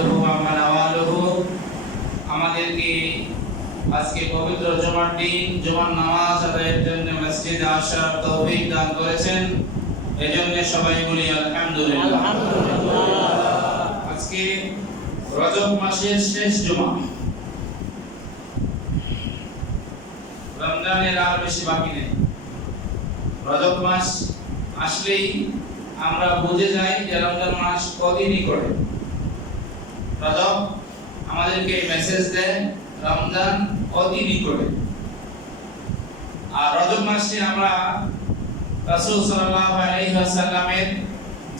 আহলুহু ওয়া মানাওয়ালুহু আমাদেরকে আজকে পবিত্র জুমার দিন জুমার নামাজ আদায়ের জন্য মসজিদে আসার তৌফিক দান করেছেন, এজন্য সবাই বলি আলহামদুলিল্লাহ। আজকে রজব মাসের শেষ জুমা, রমজানের আর বেশি বাকি নেই। রজব মাস আসলেই আমরা বুঝে যাই যে রমজান মাস কদিনই করে। রজব আমাদেরকে মেসেজ দেয় রমজান কদিনই করে। আর রজব মাসে আমরা রাসূল সাল্লাল্লাহু আলাইহি ওয়াসাল্লামের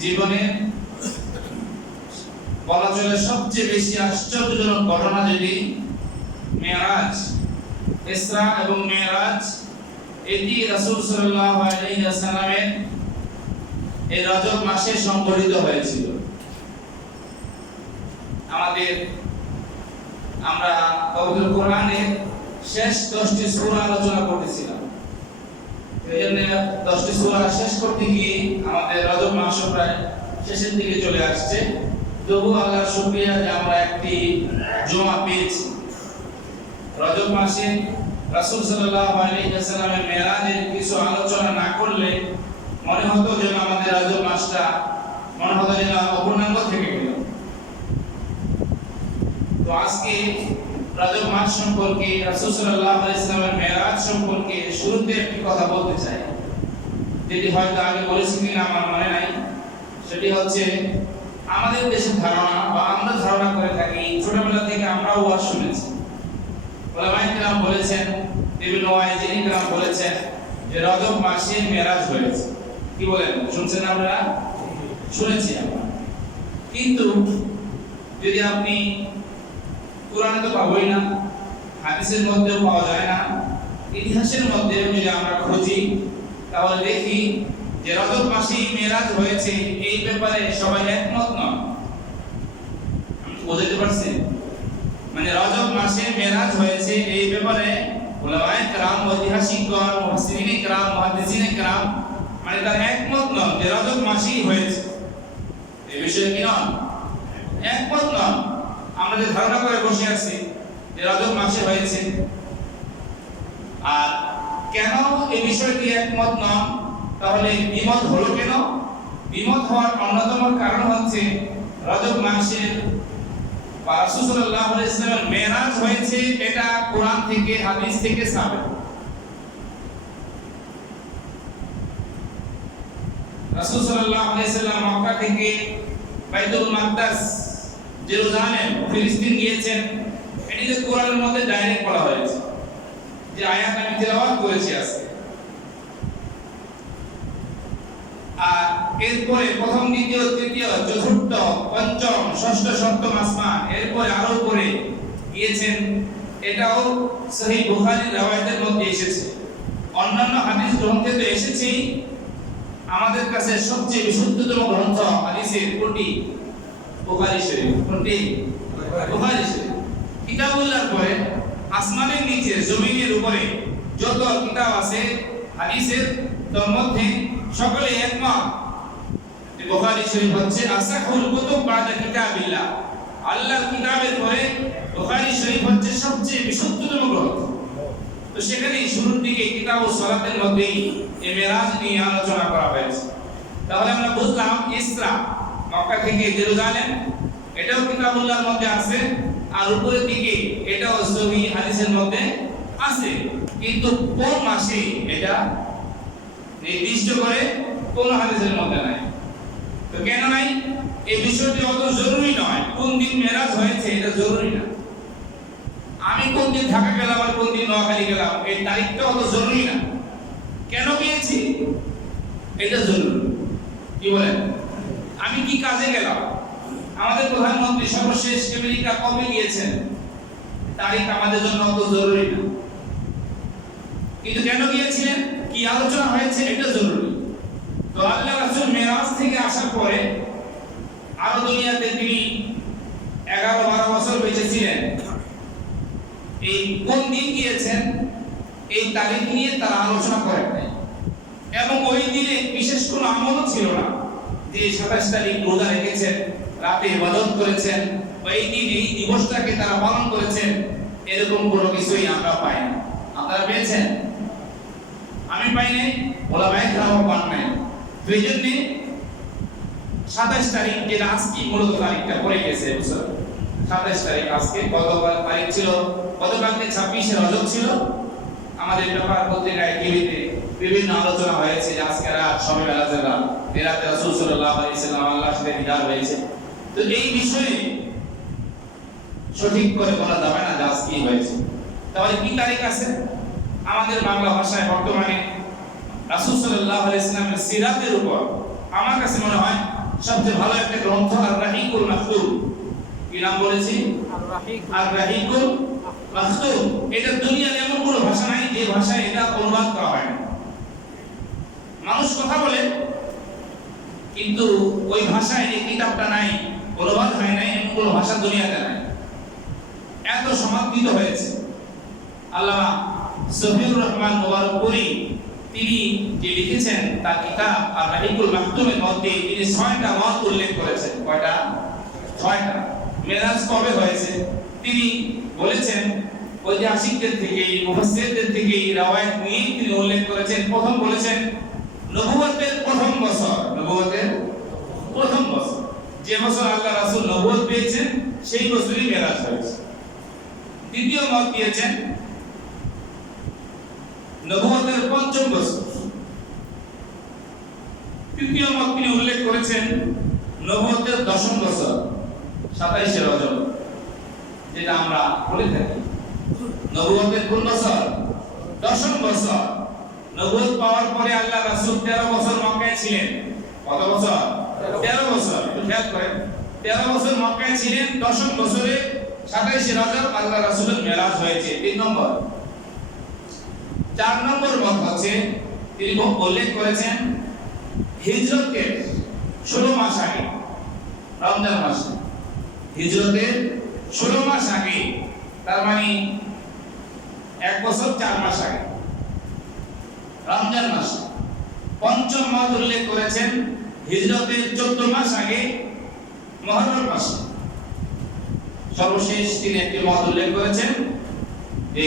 জীবনে বলা চলে সবচেয়ে বেশি আশ্চর্যজনক ঘটনা যদি মেরাজ, ইসরা এবং মেরাজ, এটি রাসূল সাল্লাল্লাহু আলাইহি ওয়াসাল্লামের এই রজব মাসে সংঘটিত হয়েছিল। আমরা পবিত্র কোরআনের শেষ 10টি সূরা আলোচনা করেছিলাম। এজন্য 10টি সূরা শেষ করতে গিয়ে আমাদের রজব মাস প্রায় শেষের দিকে চলে আসছে। তবু আল্লাহর শুকরিয়া যে আমরা একটি জুমা পেয়েছি। রজব মাসে রাসূল সাল্লাল্লাহু আলাইহি ওয়াসাল্লামের মেরাজের কিছু আলোচনা না করলে মনে হতো যেন আমাদের রজব মাসটা অপূর্ণাঙ্গ থেকে গেল। তো আজকে রজব মাস সম্পর্কে, রাসূল সাল্লাল্লাহু আলাইহি ওয়াসাল্লামের মেরাজ সম্পর্কে শুরুতে একটি কথা বলতে চাই, যেটি হয়তো আগে বলেছি কিনা আমার মনে নাই। সেটি হচ্ছে আমাদের দেশের ধারণা বা আমরা ধারণা করে থাকি, ছোটবেলা থেকে আমরাও ওয়াজ শুনেছি, ওলামায়ে কেরাম বলেছেন, বিভিন্ন ওয়াইজিন কেরাম বলেছেন যে রজব মাসে মেরাজ হয়েছে। কি বলেন, শুনছেন আপনারা? শুনেছি আমরা। কিন্তু যদি আপনি কোরআনে তো পাবোই না, হাদিসের মধ্যেও পাওয়া যায় না, ইতিহাসের মধ্যেও যদি আমরা খুঁজি তাহলে দেখি যে রজব মাসেই মেরাজ হয়েছে, এই ব্যাপারে সবাই একমত নন। বুঝতে পারছেন? মানে রজব মাসে মেরাজ হয়েছে এই ব্যাপারে উলামায়ে কেরাম, ঐতিহাসিকগণ, মুফাসসিরিনে কেরাম, মুহাদ্দিসিনে কেরাম মানে তারা একমত নন যে রজব মাসেই হয়েছে। এই বিষয়ে কি নন? একমত নন। আমরা যে ধারণা করে বসে আছি যে রজব মাসে হয়েছে। আর কেন এই বিষয়টি একমত নন, তাহলে দ্বিমত হলো কেন? দ্বিমত হওয়ার অন্যতম কারণ হচ্ছে রজব মাসের রাসূল সাল্লাল্লাহু আলাইহি ওয়াসাল্লামের মেরাজ হয়েছে, এটা কোরআন থেকে, হাদিস থেকে সাবিত। রাসূল সাল্লাল্লাহু আলাইহি ওয়াসাল্লাম মক্কা থেকে বাইতুল মাকদাস, জেরুজালেম, ফিলিস্তিন গিয়েছেন। এটিকে কোরআনের মধ্যে ডাইরেক্ট বলা হয়েছে, যে আয়াত আমি তেলাওয়াত করেছি আজকে। আর এরপরে প্রথম, দ্বিতীয়, তৃতীয়, চতুর্থ, পঞ্চম, ষষ্ঠ, সপ্তম আসমান, এরপরে আরো উপরে গিয়েছেন। এটাও সহিহ বুখারীর রওয়ায়াতের মধ্যে এসেছে। অন্যান্য হাদিস গ্রন্থে তো এসেছেই। আমাদের কাছে সবচেয়ে বিশুদ্ধতম গ্রন্থ হাদিসের কোনটি? বুখারী শরীফ। কোনটি? বুখারী শরীফ। কিতাবুল্লাহর পরে আসমানের নিচে, জমিনের উপরে যত কিতাব আছে হাদিসের, তার মধ্যে সকলে একমত যে বুখারী শরীফ হচ্ছে আসাহুল কুতুব বাদা কিতাবিল্লাহ। আল্লাহর কিতাবের পরে বুখারী শরীফ হচ্ছে সবচেয়ে বিশুদ্ধতম গ্রন্থ। তো সেখানে শুরুর দিকে কিতাবুস সালাতের মধ্যেই এই মেরাজ নিয়ে আলোচনা করা হয়েছে। তাহলে আমরা বুঝলাম ইসরা, মক্কা থেকে জেরুজালেম, এটাও কিতাবুল্লাহর মধ্যে আছে। আর উপরের দিকে এটাও সহিহ হাদিসের মধ্যে আছে। কিন্তু কোন মাসে এটা নির্দিষ্ট করে কোন হাদিসের মধ্যে নাই। তো কেন নাই? এই বিষয়টি অত জরুরি নয়। কোন দিন মেরাজ হয়েছে এটা জরুরি না। আমি কোন দিন ঢাকা গেলাম আর কোন দিন নোয়াখালী গেলাম, এই তারিখটা অত জরুরি না। কেন গিয়েছি এটা জরুরি। কি বলেন? আমি কি কাজে গেলাম, আমাদের প্রধানমন্ত্রী সর্বশেষ আমেরিকা কবে গিয়েছেন, তারিখ আমাদের জন্য অত জরুরি না। কিন্তু কেন গিয়েছিলেন, কি আলোচনা হয়েছে, এটা জরুরি। তো আল্লাহ রাসূল মেরাজ থেকে আসার পরে আরো দুনিয়াতে তিনি 11-12 বছর বেঁচে ছিলেন। এই কোন দিন গিয়েছেন এই তারিখ নিয়ে তারা আলোচনা করেন নাই। এবং ওই দিনে বিশেষ কোনো আমলও ছিল না যে 27 তারিখ রোজা রেখেছেন রাতে ইবাদত করেছেন, এই দিন এই দিবসটাকে তারা পালন করেছেন, এরকম কোনো কিছুই আমরা পাই না। আপনারা পেয়েছেন? আমি পাই নাই, ওলামায়ে কেরামও পান নাই। এই জন্য 27 তারিখ, যেটা আজকে মূলত তারিখটা পড়ে গেছে বছর 27 তারিখ, আজকে গতকাল তারিখ ছিল, গতকালকে 26 রজব ছিল। আমাদের পেপার পত্রিকায় টিভিতে বিভিন্ন আলোচনা হয়েছে যে আজকে রাত শবে মেরাজের রাত, এই রাতে রাসূল সাল্লাল্লাহু আলাইহি ওয়াসাল্লাম আল্লাহর সাথে দিদার হয়েছে। তো এই বিষয়ে সঠিক করে বলা যাবে না যে আজ কি হয়েছে। তাহলে কি তারিখ আছে? আমাদের বাংলা ভাষায় বর্তমানে রাসূল সাল্লাল্লাহু আলাইহি ওয়াসাল্লামের সিরাতের উপর আমার কাছে মনে হয় সবচেয়ে ভালো একটা গ্রন্থ আর-রাহিকুল মাখতুম। কি নাম বলেছি? আর-রাহিকুল মাখতুম। এটা দুনিয়ার এমন কোনো ভাষা নাই যে ভাষায় এটা অনুবাদ করা হয় না। মানুষ কথা বলে কিন্তু ওই ভাষায় এই কিতাবটা নাই, অনুবাদ হয় নাই, এমন কোনো ভাষা দুনিয়াতে নাই। এত সমাদৃত হয়েছে। আল্লামা সফিউর রহমান মুবারকপুরী তিনি যে লিখেছেন তার কিতাব আর-রাহিকুল মাখতুমের মধ্যে তিনি 6টা মত উল্লেখ করেছেন। কয়টা? 6টা। মেরাজ কবে হয়েছে তিনি বলেছেন, ঐতিহাসিকদের থেকে, মুফাসসিরদের থেকে রওয়ায়াত নিয়ে তিনি উল্লেখ করেছেন। প্রথম বলেছেন নবুয়তের প্রথম বছর, নবুয়তের প্রথম বছর, যে বছর আল্লাহ রাসূল নবুয়ত পেয়েছেন সেই বছরই মেরাজ হয়েছে। দ্বিতীয় মত দিয়েছেন নবুয়তের পঞ্চম বছর। তৃতীয় মত তিনি উল্লেখ করেছেন নবুয়তের দশম বছর, 27 রজব, যেটা আমরা বলে থাকি। নবুয়তের কোন বছর? দশম বছর। নবুয়ত পাওয়ার পরে আল্লাহ রাসূল 13 বছর মক্কায় ছিলেন। কত বছর? 13 বছর। একটু খেয়াল করেন, 13 বছর মক্কায় ছিলেন। দশম বছরে 27 রজব আল্লাহ রাসূলের মেরাজ হয়েছে। 3 নম্বর। 4 নম্বর মত হচ্ছে তিনি উল্লেখ করেছেন হিজরতের 16 মাস আগে, রমজান মাসে, হিজরতের 16 মাস আগে, তার মানে 1 বছর 4 মাস আগে, রমজান মাসে। পঞ্চম মত উল্লেখ করেছেন হিজরতের 14 মাস আগে, মুহররম মাসে। সর্বশেষ তিনি একটি মত উল্লেখ করেছেন যে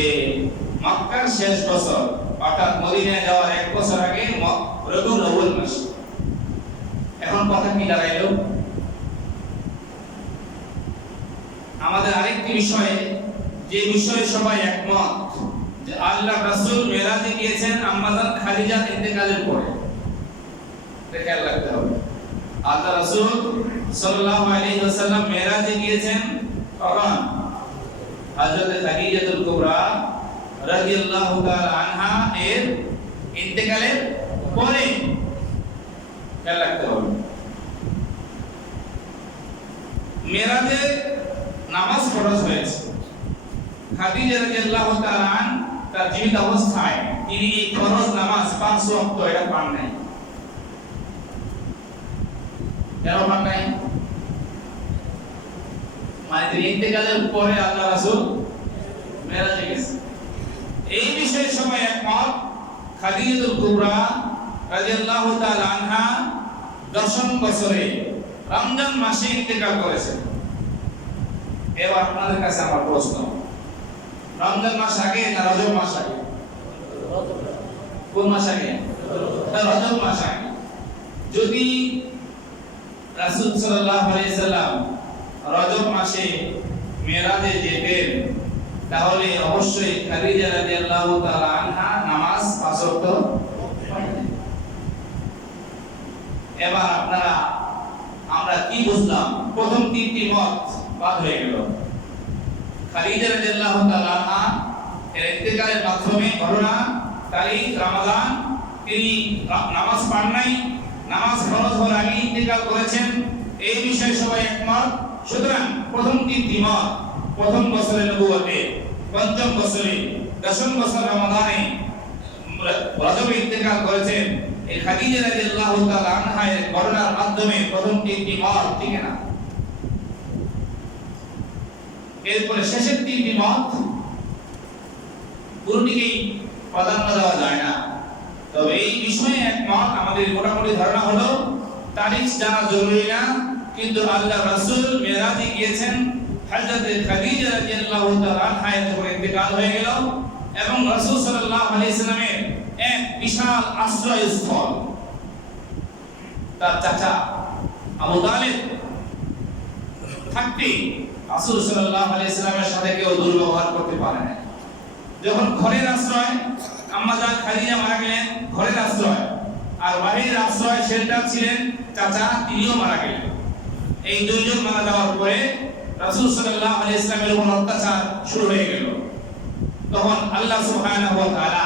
মক্কার শেষ বছর, অর্থাৎ মদিনায় যাওয়ার 1 বছর আগে, রবিউল আউয়াল মাস। এখন কথা কি দাঁড়াইলো? আমাদের আরেকটি বিষয়, যে বিষয়ে সবাই একমত, যে আল্লাহ রাসূল মেরাজে গিয়েছেন আম্মাজান খাদিজার ইন্তেকালের পরে। খেয়াল রাখতে হবে, আল্লাহ রাসূল সাল্লাল্লাহু আলাইহি ওয়াসাল্লাম মেরাজে গিয়েছেন কখন? হযরত খাদিজাতুল কুবরা রাদিয়াল্লাহু তাআলা আনহা এর ইন্তেকালের পরে। খেয়াল রাখতে হবে, মেরাজে নামাজ ফরজ হয়েছে। খাদিজা রাদিয়াল্লাহু তাআলা আনহা তার জীবিত অবস্থায় তিনি এই ফরজ নামাজ 5 ওয়াক্ত এটা পান নাই। কেন পান নাই? মানে তিনি ইন্তেকালের পরে আল্লাহ রাসূল মেরাজে গেছেন। এই বিষয়ে সবাই একমত। খাদিজাতুল কুবরা রাদিয়াল্লাহু তাআলা আনহা 10ম বছরে রমজান মাসে ইন্তেকাল করেছেন। এবার আপনাদের কাছে আমার প্রশ্ন, রমজান মাস আগে না রজব মাস আগে? কোন মাস আগে? রজব মাস আগে। যদি রাসূল সাল্লাল্লাহু আলাইহি সাল্লাম রজব মাসে মেরাজে যেতেন তাহলে অবশ্যই খাদিজা রাদিয়াল্লাহু তাআলা আনহা নামাজ 5 ওয়াক্ত পড়তেন। এবার আপনারা আমরা কি বুঝলাম? প্রথম 3টি মত বাদ হয়ে গেল। খাদিজা রাদিয়াল্লাহু তাআলা আনহা এর ইন্তেকালের মাধ্যমে ঘটনা, তারিখ, রমাদান, তিনি নামাজ পান নাই, নামাজ ফরজ হওয়ার আগে ইন্তেকাল করেছেন, এই বিষয়ে সবাই একমত। সুতরাং প্রথম 3টি মত, প্রথম বছরে নবুয়তে, পঞ্চম বছরে, 10ম বছর রমাদানে, রজবে ইন্তেকাল করেছেন, এই খাদিজা রাদিয়াল্লাহু তাআলা আনহা এর ঘটনার মাধ্যমে প্রথম 3টি মত ঠিক না। এরপরে শেষের 3টি মত পুরোটিকেই প্রাধান্য দেওয়া যায় না। তবে এই বিষয়ে একমত, আমাদের মোটামুটি ধারণা হলো তারিখ জানা জরুরি না, কিন্তু আল্লাহ রাসূল মেরাজে গিয়েছেন, হযরত খাদিজা রাদিয়াল্লাহু তাআলা আনহা যখন ইন্তেকাল হয়ে গেল এবং রাসূল সাল্লাল্লাহু আলাইহি সাল্লামের এক বিশাল আশ্রয়স্থল তার চাচা আবু তালিব থাকতে রাসূল সাল্লাল্লাহু আলাইহি সাল্লামের সাথে কেউ দুর্ব্যবহার করতে পারে না। যখন ঘরের আশ্রয়, আম্মা জান খাদিজা মারা গেলেন ঘরের আশ্রয়, আর বাহিরের আশ্রয় শেল্টার ছিলেন চাচা, তিনিও মারা গেলেন। এই দুইজন মারা যাওয়ার পরে রাসূল সাল্লাল্লাহু আলাইহি সাল্লামের উপর অত্যাচার শুরু হয়ে গেল। তখন আল্লাহ সুবহানাহু ওয়া তাআলা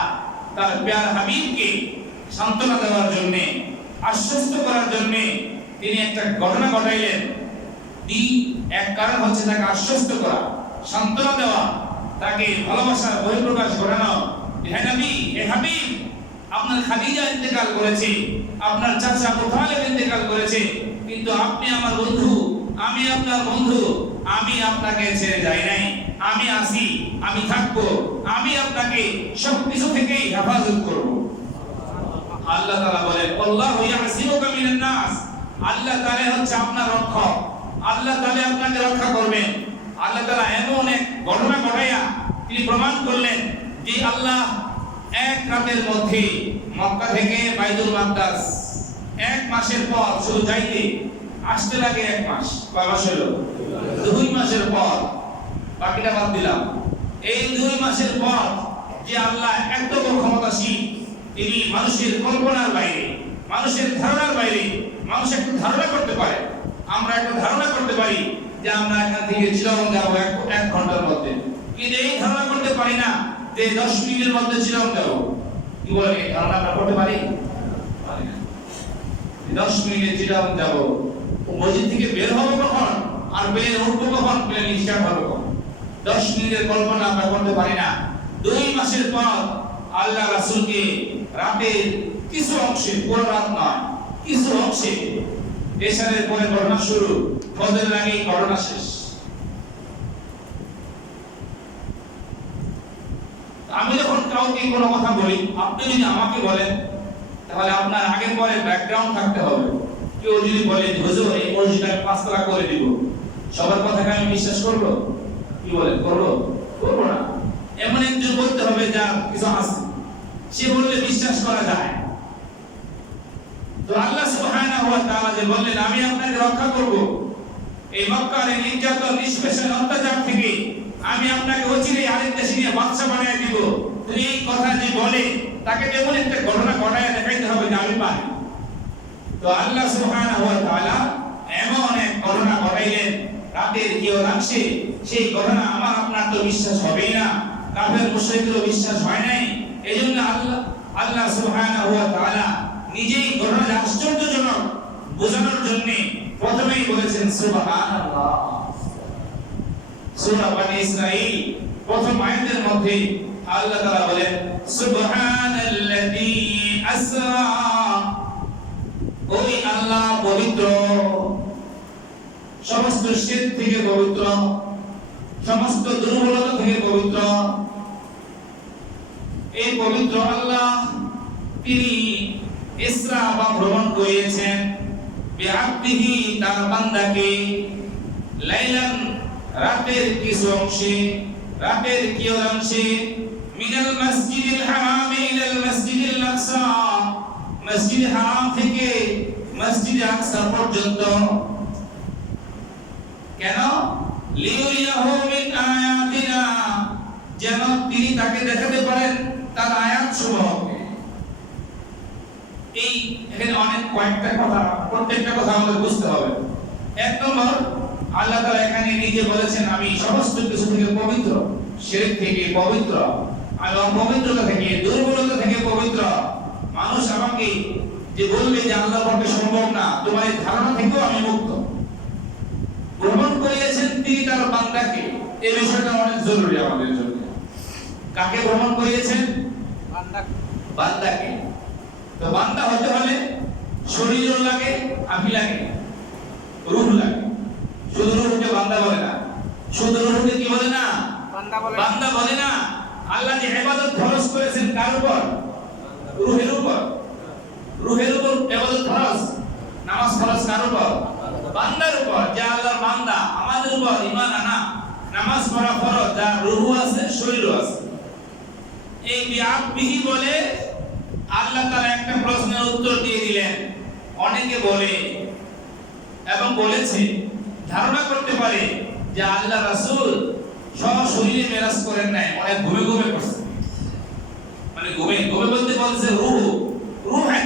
তার প্রিয় হাবিবকে সান্ত্বনা দেওয়ার জন্য, আশ্বস্ত করার জন্য তিনি একটা ঘটনা ঘটাইলেন। এক কারণ হচ্ছে তাকে আশ্বস্ত করা, সান্ত্বনা দেওয়া, তাকে ভালোবাসার বহিঃপ্রকাশ ঘটানো। হে নবী, হে হাবিব, আপনার খাদিজা ইন্তেকাল করেছে, আপনার চাচা আবু তালিব ইন্তেকাল করেছে, কিন্তু আপনি আমার বন্ধু, আমি আপনার বন্ধু, আমি আপনাকে ছেড়ে যাই নাই, আমি আছি, আমি থাকবো, আমি আপনাকে সবকিছু থেকেই হেফাজত করব। আল্লাহ তাআলা বলেন, আল্লাহু ইয়াসিমুকা মিনান নাস, আল্লাহ তাআলা হচ্ছে আপনার রক্ষক, আল্লাহ তাআলা আপনাকে রক্ষা করবেন। আল্লাহ তাআলা এমন এক ঘটনা ঘটাইয়া তিনি প্রমাণ করলেন যে আল্লাহ এক রাতের মধ্যে মক্কা থেকে বাইতুল মাকদাস 1 মাসের পর, শুধু যাইতে আসতে লাগে 1 মাস, কয় মাস হলো? 2 মাসের পর, বাকিটা বাদ দিলাম। এই 2 মাসের পর যে আল্লাহ এত বড় ক্ষমতাশীল, তিনি মানুষের কল্পনার বাইরে, মানুষের ধারণার বাইরে। মানুষ একটু ধারণা করতে পারে, আমরা একটু ধারণা করতে পারি যে আমরা এখান থেকে চিটাগং যাব 1 ঘন্টার মধ্যে, কিন্তু এই ধারণা করতে পারি না যে 10 মিনিটের মধ্যে চিটাগং যাব। কি বলেন, এই ধারণা আমরা করতে পারি? পারি না। 10 মিনিটে চিটাগং যাব, মসজিদ থেকে বের হবো কখন, আর প্লেনে উঠবো কখন, প্লেন স্টার্ট হবে কখন, 10 মিনিটের কল্পনা আমরা করতে পারি না। 2 মাসের পর আল্লাহ রাসূলকে রাতের কিছু অংশে, পুরো রাত নয়, কিছু অংশে, এশারের পরে ঘটনা শুরু, ফজরের আগে ঘটনা শেষ। আমি যখন কাউকে কোনো কথা বলি, আপনি যদি আমাকে বলেন, তাহলে আপনার আগে পরে ব্যাকগ্রাউন্ড থাকতে হবে। কেউ যদি বলে হুজুর এই মসজিদটা 5 তলা করে দিব, সবার কথাকে আমি বিশ্বাস করব? কি বলেন, করব? করব না। এমন একজন বলতে হবে যার কিছু আছে, সে বললে বিশ্বাস করা যায়। তো আল্লাহ সুবহানাহু ওয়া তাআলা যে বললেন আমি আপনাকে রক্ষা করব, এই মক্কার এই নির্যাতন, নিষ্পেষণ, অত্যাচার থেকে আমি আপনাকে অচিরেই আরেক দেশে নিয়ে বাদশা বানিয়ে দিব, তো এই কথা যে বলে তাকে যেমন একটা ঘটনা ঘটায় দেখাইতে হবে যে আমি পারি। তো আল্লাহ সুবহানাহু ওয়া তাআলা এমন এক ঘটনা ঘটাইলেন রাতের কিয়দাংশে, সেই ঘটনা আমার আপনার তো বিশ্বাস হবেই না, কাফের মুশরিকদেরও বিশ্বাস হয় নাই। এইজন্য আল্লাহ সুবহানাহু ওয়া তাআলা নিজেই ঘটনা আশ্চর্যজনক বোঝানোর জন্য প্রথমেই বলেছেন সুবহানাল্লাহ। সূরা বনী ইসরাঈল প্রথম আয়াতের মধ্যে আল্লাহ তাআলা বলেন সুবহানাল্লাযী আসরা, ওই আল্লাহ পবিত্র, সমস্ত শিরক থেকে পবিত্র, সমস্ত দুর্বলতা থেকে পবিত্র। এই পবিত্র আল্লাহ তিনি ইসরা বা ভ্রমণ করিয়েছেন বিআবদিহি, তার বান্দাকে, লাইলান রাতের কিছু অংশে, রাতের কিয়দাংশে, মিনাল মসজিদিল হারাম ইলাল মসজিদিল আকসা, মসজিদ হারাম থেকে মসজিদ আকসা পর্যন্ত। কেন? লিউরিয়াহু মিন আয়াতিনা, যেন তিনি তাকে দেখাতে পারেন তার আয়াত সমূহকে। এই এখানে অনেক কয়েকটা কথা, প্রত্যেকটা কথা আমাদের বুঝতে হবে। 1 নম্বর, আল্লাহ তাআলা এখানে নিজে বলেছেন আমি সমস্ত কিছু থেকে পবিত্র, শিরক থেকে পবিত্র, আমি অপবিত্রতা থেকে, দুর্বলতা থেকে পবিত্র। মানুষ আমাকে যে বলবে যে আল্লাহর পক্ষে সম্ভব না, তোমার এই ধারণা থেকেও আমি মুক্ত। গ্রহণ করিয়েছেন তিনি তার বান্দাকে, এই বিষয়টা অনেক জরুরি আমাদের জন্য। কাকে গ্রহণ করিয়েছেন? বান্দাকে। তো বান্দা হতে হলে শরীরও লাগে, আঁখি লাগে, রূহ লাগে। শুধু রূহকে বান্দা বলে না, শুধু রূহকে কি বলে না? বান্দা বলে না। আল্লাহ যে ইবাদত ফরজ করেছেন কার উপর? রূহের উপর। রূহের উপর ইবাদত ফরজ। নামাজ ফরজ কার উপর? বান্দার উপর। যে আল্লাহর বান্দা আমাদের উপর ঈমান আনা, নামাজ পড়া ফরজ, যার রূহ আছে শরীরও আছে। এই বিআবিহি বলে আল্লাহ তাআলা একটা প্রশ্নের উত্তর দিয়ে দিলেন। অনেকে বলে এবং বলেছে, ধারণা করতে পারে যে আল্লাহ রাসূল সশরীরে মেরাজ করেন নাই, অনেক ঘুমে ঘুমে করছেন। মানে ঘুমে ঘুমে বলতে বলছে রূহে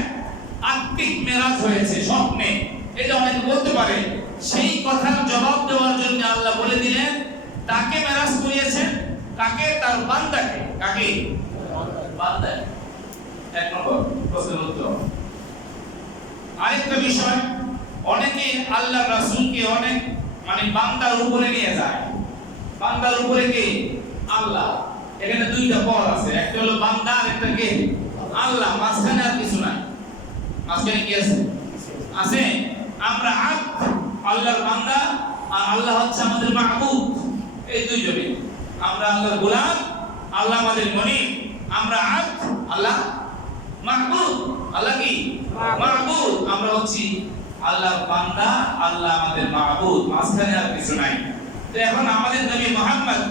আত্মিক মেরাজ হয়েছে স্বপ্নে, এটা অনেকে বলতে পারে। সেই কথার জবাব দেওয়ার জন্য আল্লাহ বলে দিলেন তাকে মেরাজ করিয়েছেন। কাকে? তার বান্দাকে। কাকে? বান্দা। এক নম্বর প্রশ্নের উত্তর। আরেকটা বিষয়, অনেকে আল্লাহ রাসূলকে অনেক মানে বান্দার উপরে নিয়ে যায়। বান্দার উপরে কে? আল্লাহ। এখানে দুইটা পদ আছে, একটা হলো বান্দা আর একটা কে? আল্লাহ। মাঝখানে আর কিছু নাই। মাঝখানে কি আছে? আছে আমরা আব্দ, আল্লাহর বান্দা, আর আল্লাহ হচ্ছে আমাদের মাহবুব। এই দুইজনই আমরা আল্লাহর গোলাম, আল্লাহ আমাদের মনিব। আমরা আব্দ, আল্লাহ মাহবুব। আল্লাহ কি? মাহবুব। আমরা হচ্ছি আল্লাহর বান্দা, আল্লাহ আমাদের মাহবুব। মাঝখানে আর কিছু নাই। তো এখন আমাদের নবী মুহাম্মদ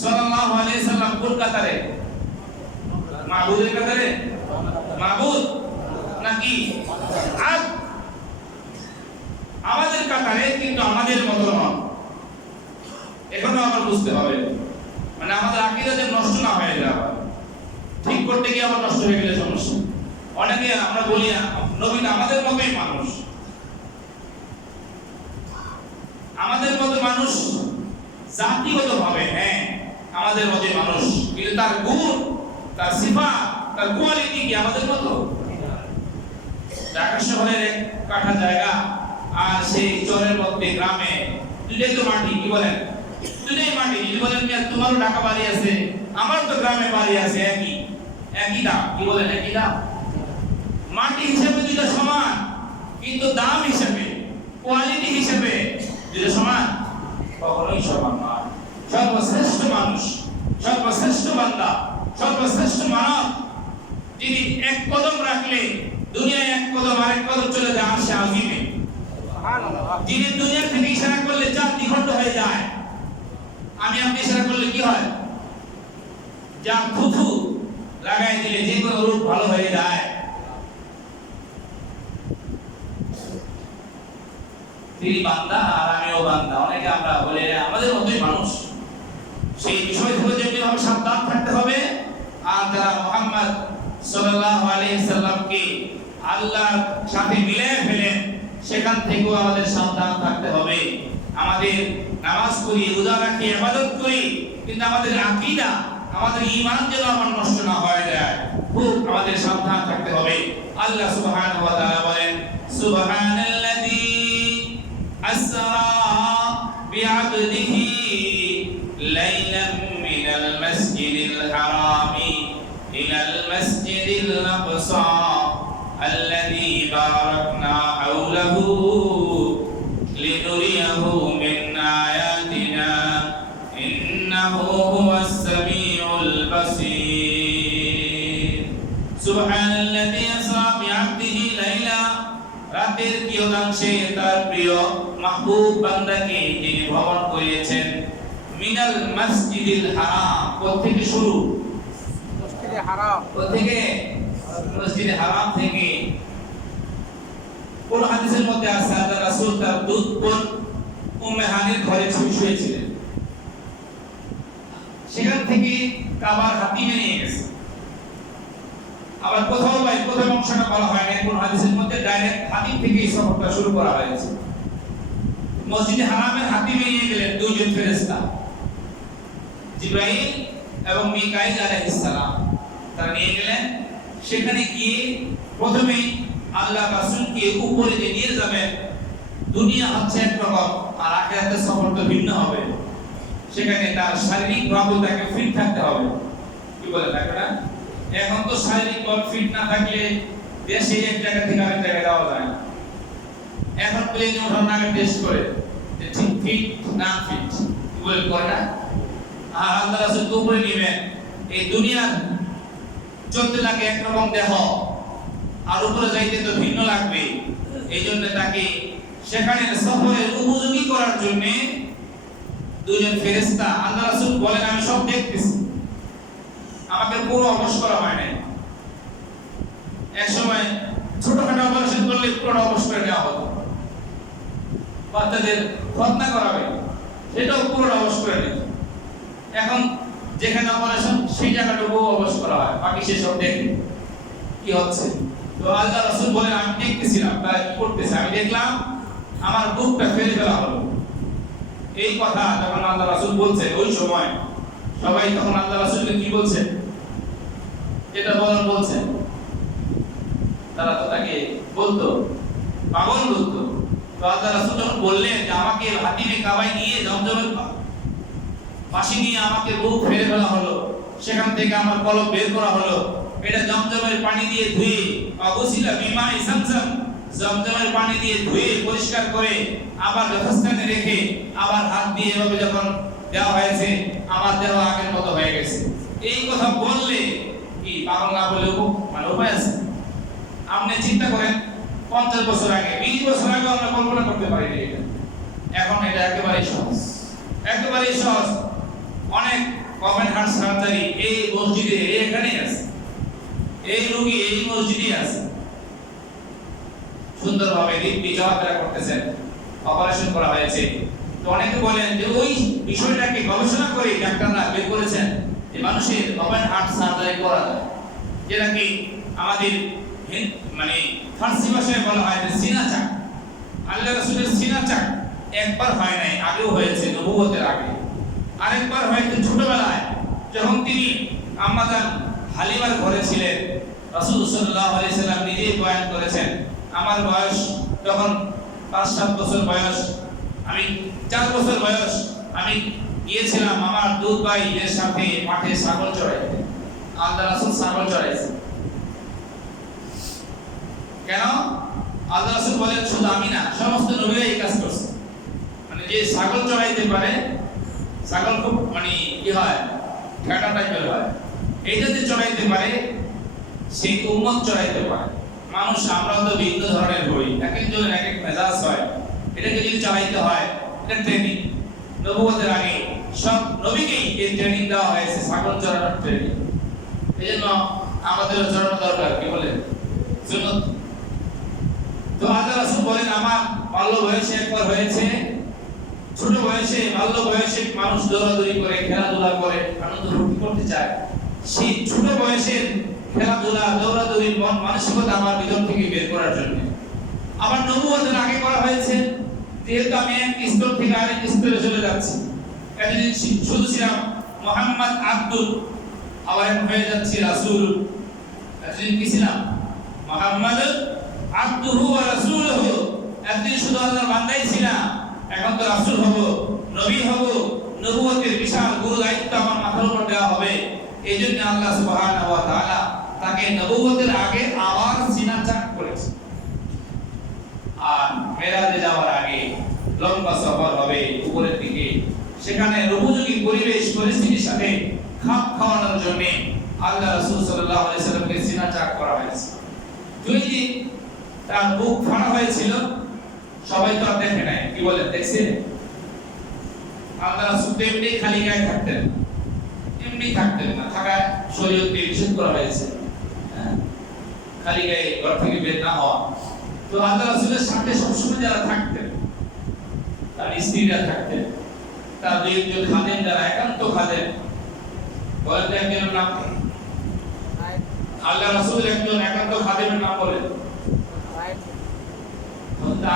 সাল্লাল্লাহু আলাইহি সাল্লাম কোন কাতারে? মাহবুবের কাতারে? মাহবুব নাকি আব্দ? আমাদের কাতারে, কিন্তু আমাদের মত নয়। এখনো আমার বুঝতে হবে, মানে আমাদের আকীদা যেন নষ্ট না হয়ে যায়। ঠিক করতে গিয়ে আবার নষ্ট হয়ে গেলে সমস্যা। অনেকে আমরা বলি নবী আমাদের মতই মানুষ, আমাদের মতো মানুষ জাতিগত ভাবে, হ্যাঁ আমাদের মতই মানুষ, কিন্তু তার গুণ, তার সিফাত, তার কোয়ালিটি কি আমাদের মতো? ঢাকা শহরের এক কাঠা জায়গা আর সেই চরের মধ্যে গ্রামে দুইটাই তো মাটি, কি বলেন? দুইটাই মাটি। যদি বলেন তোমারও ঢাকা বাড়ি আছে, আমার তো গ্রামে বাড়ি আছে, একই দাম। কি বলেন? একই দাম। মাটি হিসেবে দুইটা সমান, কিন্তু দাম হিসেবে, কোয়ালিটি হিসেবে দুইটা সমান? কখনোই সমান নয়। সর্বশ্রেষ্ঠ মানুষ, সর্বশ্রেষ্ঠ বান্দা, সর্বশ্রেষ্ঠ মানব, যিনি এক কদম রাখলে দুনিয়ায় এক কদম, আরেক কদম চলে যায় আরশে আজিমে। যিনি দুনিয়া থেকে ইশারা করলে চাঁদ দ্বিখণ্ড হয়ে যায়। আমি আপনি ইশারা করলে কি হয়? যা থুথু লাগাই দিলে যে কোনো রূপ ভালো হয়ে যায়। তিনি বান্দা আর আমিও বান্দা। অনেকে আমরা বলে আমাদের মতোই মানুষ। সেই বিষয় থেকে যেভাবে সাবধান থাকতে হবে। আর যারা মুহাম্মদ সাল্লাল্লাহু আলাইহি সাল্লামকে আল্লাহর সাথে মিলিয়ে ফেলেন, সেখান থেকেও আমাদের সাবধান থাকতে হবে। আমাদের নামাজ পড়ি, রোজা রাখি, ইবাদত করি, কিন্তু আমাদের আকীদা, আমাদের ঈমান যেন আমার নষ্ট না হয়ে যায়, খুব আমাদের সাবধান থাকতে হবে। আল্লাহ সুবহানাহু ওয়া তাআলা বলেন, সুবহানাল্লাযী আসরা বিআবদিহি লাইলাম মিনাল মাসজিদিল হারামি ইলাল মাসজিদিল আকসা আল্লাযী বারাকনা হাওলাহু লিনুরিয়াহু মিন আয়াতিনা ইন্নাহু হুয়াস সামিউল বাসীর। সুবহানাল্লাযী আসরা বিআবদিহি লাইলা, রাতের কিয়দাংশে তার প্রিয় মাহবুব বান্দাকে যিনি ভ্রমণ করিয়েছেন। মিনাল মাসজিদিল হারাম, কোথেকে শুরু? মসজিদে হারাম। কোথেকে? মসজিদে হারাম থেকে। কোন হাদিসের মধ্যে আছে আল্লাহ রাসূল তার দুধ বোন উম্মে হানির ঘরে শুয়েছিলেন, সেখান থেকে কাবার হাতিমে নিয়ে গেছে। আবার কোথাও প্রথম অংশটা বলা হয় না, কোন হাদিসের মধ্যে ডাইরেক্ট হাতিম থেকে এই সফরটা শুরু করা হয়েছে। মসজিদে হারামের হাতিমে নিয়ে গেলেন দুইজন ফেরেশতা, জিবরাইল এবং মিকাইল আলাইহিস সালাম। তারা নিয়ে গেলেন। সেখানে গিয়ে প্রথমেই আল্লাহ রাসূলকে উপরে নিয়ে যাবেন। দুনিয়া হচ্ছে একরকম, আর আখিরাতের সফর তো ভিন্ন হবে। সেখানে তার শারীরিক ভাবে তাকে ফিট থাকতে হবে। কি বলে থাকে না, এখন তো শারীরিক ভাবে ফিট না থাকলে দেশে এক জায়গা থেকে আরেক জায়গায় যাওয়া যায় না। এখন প্লেনে ওঠার আগে টেস্ট করে যে ঠিক ফিট না ফিট, কি বলে করে না। আর আল্লাহ রাসূলকে উপরে নেবেন। এই দুনিয়ার চলতে লাগে একরকম দেহ, আর উপরে যাইতে তো ভিন্ন লাগবে। এই জন্য তাকে সেখানে সফরের উপযোগী করার জন্য দুইজন ফেরেশতা আল্লাহ রাসূল বলেন আমি সব দেখতেছি, আমাকে পুরো অবশ করা হয় নাই। এক সময় ছোটখাটো অপারেশন করলে পুরো অবশ করে দেওয়া হতো, বাচ্চাদের খতনা করাবে সেটাও পুরো অবশ করে দিত। এখন যেখানে অপারেশন সেই জায়গাটুকু অবশ করা হয়, বাকি সেসব দেখে কি হচ্ছে। তো আল্লাহ রাসূল বলেন আমি দেখতেছিলাম তারা কি করতেছে, আমি দেখলাম আমার বুকটা ফেলে ফেলা হলো। এই কথা যখন আল্লাহ রাসূল বলছে ওই সময় সবাই তখন আল্লাহ রাসূলকে কি বলছে, এটা বলছে, তারা তো তাকে বলতো পাগল বলতো। তো আল্লাহ রাসূল যখন বললেন যে আমাকে হাতিমে কাবায় নিয়ে জমজমের পাশে নিয়ে আমাকে বুক ফেলে ফেলা হলো, সেখান থেকে আমার কলব বের করা হলো, এটা জমজমের পানি দিয়ে ধুয়ে অগসিলা বিমাই সামসাম, জমজমের পানি দিয়ে ধুয়ে পরিষ্কার করে আবার যথাস্থানে রেখে আবার হাত দিয়ে এভাবে যখন দেওয়া হয়েছে আমার দেহ আগের মতো হয়ে গেছে। এই কথা বললে কি পাগল না বলে মানে উপায় আছে? আপনি চিন্তা করেন 50 বছর আগে 20 বছর আগে আমরা কল্পনা করতে পারি না এটা, এখন এটা একেবারে সহজ, একেবারে সহজ। অনেক কমন হার্ট সার্জারি এই মসজিদে এখানেই আছে, এই রোগী এই মসজিদে আছে, সুন্দরভাবে দিব্যি চলাফেরা করতেছেন, অপারেশন করা হয়েছে। তো অনেকে বলেন যে ওই বিষয়টাকে গবেষণা করে ডাক্তাররা বের করেছেন যে মানুষের ওপেন হার্ট সার্জারি করা যায়, যেটা কি আমাদের মানে ফার্সি ভাষায় বলা হয় যে সিনা চাক। আল্লাহ রাসূলের সিনা চাক একবার হয় নাই, আগেও হয়েছে নবুয়তের আগে, আরেকবার হয়তো ছোটবেলায় যখন তিনি আম্মাজান হালিমার ঘরে ছিলেন। রাসূল সাল্লাল্লাহু আলাইহি সাল্লাম নিজেই বয়ান করেছেন আমার বয়স তখন 5-7 বছর বয়স, আমি 4 বছর বয়স, আমি গিয়েছিলাম আমার দুধ ভাইদের সাথে মাঠে ছাগল চড়াইতে। আল্লাহ রাসূল ছাগল চড়াইছে কেন? আল্লাহ রাসূল বলেন শুধু আমি না, সমস্ত নবীরা এই কাজ করছে। মানে যে ছাগল চড়াইতে পারে, ছাগল খুব মানে কি হয় ঠান্ডা টাইপের হয়, এইটা যে চড়াইতে পারে সেই উম্মত চড়াইতে পারে। মানুষ আমরা তো বিভিন্ন ধরনের হই, এক একজনের এক এক মেজাজ হয়, এটাকে যদি চালাইতে হয় এটা ট্রেনিং। নবুয়তের আগে সব নবীকেই এই ট্রেনিং দেওয়া হয়েছে, ছাগল চড়ানোর ট্রেনিং। এজন্য আমাদের চড়ানো দরকার, কি বলেন সুন্নাত। তো আল্লাহ রাসূল বলেন আমার বাল্য বয়সে একবার হয়েছে, ছোট বয়সে বাল্য বয়সে মানুষ দৌড়াদৌড়ি করে খেলাধুলা করে আনন্দ ফুর্তি করতে চায়, সেই ছোট বয়সের খেলাধুলা দৌড়াদৌড়ির মন মানসিকতা আমার ভিতর থেকে বের করার জন্য আবার নবুয়তের আগে করা হয়েছে। যেহেতু আমি এক স্তর থেকে আরেক স্তরে চলে যাচ্ছি, এতদিন শুধু ছিলাম মুহাম্মদ আব্দুল, আবার হয়ে যাচ্ছি রাসূল। এতদিন কি ছিলাম? মুহাম্মদ আব্দুহু ওয়া রাসূলুহু, এতদিন শুধু আল্লাহর বান্দাই ছিলাম, এখন তো রাসূল হব, নবী হব, নবুয়তের বিশাল গুরু দায়িত্ব আমার মাথার উপর দেওয়া হবে। এইজন্য আল্লাহ সুবহানাহু ওয়া তাআলা তাকে নবুয়তের আগে আবার সিনা চাক করেছে। আর মেরাজে যাওয়ার আগে লম্বা সফর হবে উপরের দিকে, সেখানে উপযোগী পরিবেশ পরিস্থিতির সাথে খাপ খাওয়ানোর জন্য আল্লাহ রাসূল সাল্লাল্লাহু আলাইহি সাল্লামকে সিনা চাক করা হয়েছে। দুই দিন তার বুক ফাটা হয়েছিল, সবাই তো আর দেখে নাই, কি বলেন দেখছেন? আল্লাহ রাসূল এমনি খালি গায়ে থাকতেন, এমনি থাকতেন না, থাকা শরীয়তে নিষেধ করা হয়েছে, খালি গায়ে ঘর থেকে বের না হওয়া। তো আল্লাহ রাসূলের সাথে সবসময় যারা থাকতেন, তার স্ত্রীরা থাকতেন, তার দুই একজন খাদেম যারা একান্ত খাদেম, বলেন তো একজনের নাম? আল্লাহ রাসূল একজন একান্ত খাদেমের নাম বলেন।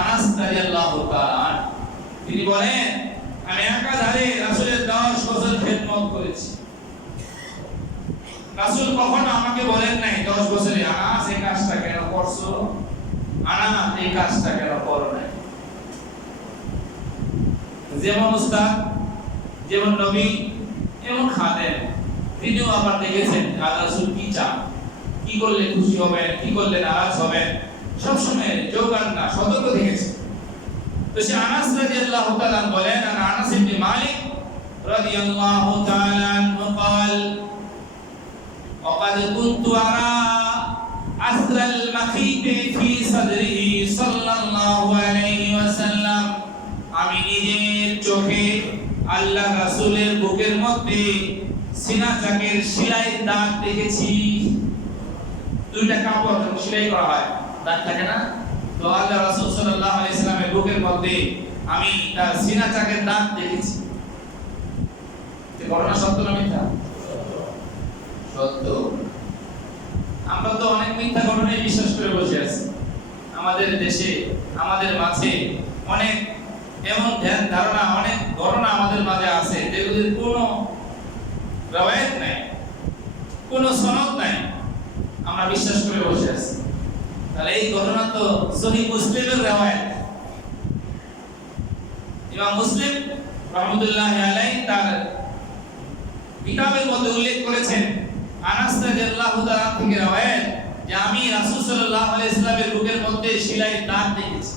আনাস রাদিয়াল্লাহু তাআলা তিনি বলেন আমি একাধারে রাসূলের 10 বছর খেদমত করেছি। রাসূল কখনো আমাকে বলেন নাই 10 বছরে আনাস এই কাজটা কেন করছো, আনাস এই কাজটা কেন করো নাই। যেমন উস্তাদ, যেমন নবী, এমন খাদেম, তিনিও আবার দেখেছেন আল্লাহ রাসূল কি চান, কি করলে খুশি হবেন, কি করলে নারাজ হবেন, সব সময় যোগান না সতর্ক দেখেছে। তো সে আনাস রাদিয়াল্লাহু তাআলা বলেন, আনাস ইবনে মালিক রাদিয়াল্লাহু তাআলা আনহু قال وقد كنت أرى أثر المخيط في صدره صلى الله চোখে আল্লাহ রাসূলের বুকের মধ্যে সিনা চাকের সেলাইয়ের দাগ দেখেছি। দুইটা কাপড় সেলাই করা হয়, দাগ থাকে না? তো আল্লাহ রাসূল সাল্লাল্লাহু আলাইহি সাল্লামের বুকের মধ্যে আমি তার সিনা চাকের দাগ দেখেছি। এই ঘটনা সত্য না মিথ্যা? সত্য। আমরা তো অনেক মিথ্যা ঘটনায় বিশ্বাস করে বসে আছি। আমাদের দেশে, আমাদের মাঝে অনেক এমন ধ্যান ধারণা, অনেক ঘটনা আমাদের মাঝে আছে যেগুলোর কোনো রওয়ায়াত নাই, কোনো সনদ নাই, আমরা বিশ্বাস করে বসে আছি। তাহলে এই ঘটনা তো সহিহ মুসলিমের রওয়ায়াত। ইমাম মুসলিম রাহমাতুল্লাহি আলাইহি তার কিতাবের মধ্যে উল্লেখ করেছেন, আনাস রাদিয়াল্লাহু তাআলা থেকে রওয়ায়াত যে আমি রাসূল সাল্লাল্লাহু আলাইহি সাল্লামের বুকের মধ্যে সেলাইয়ের দাগ দেখেছি।